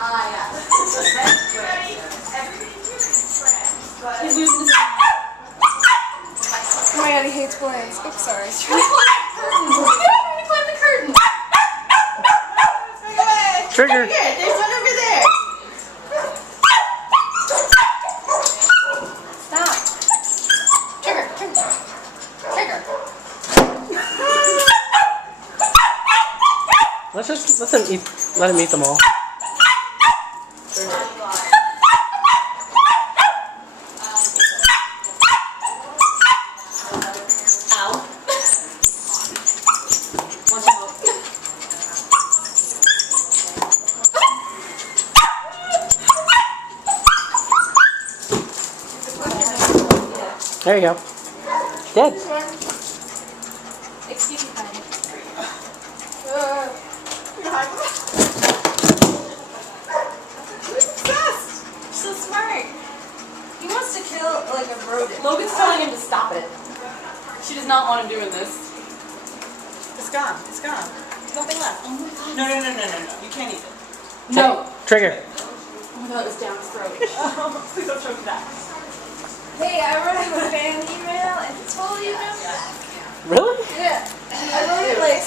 Yeah. He's losing his. Oh my god, he hates boys. Oops, sorry. Trying to climb the curtain. Trigger. Here, there's one over there. Stop. Trigger. Trigger. Let him eat them all. Ow. Want to help? There you go. Dead. Excuse me, honey. So smart. He wants to kill like a rodent. Logan's telling him to stop it. She does not want him doing this. It's gone. It's gone. There's nothing left. Oh my god. No. You can't eat it. No. Trigger. Oh my god, it was down his throat. Please don't choke that. Hey, I wrote him a fan email and he totally emailed me back. Really? Yeah. I wrote it like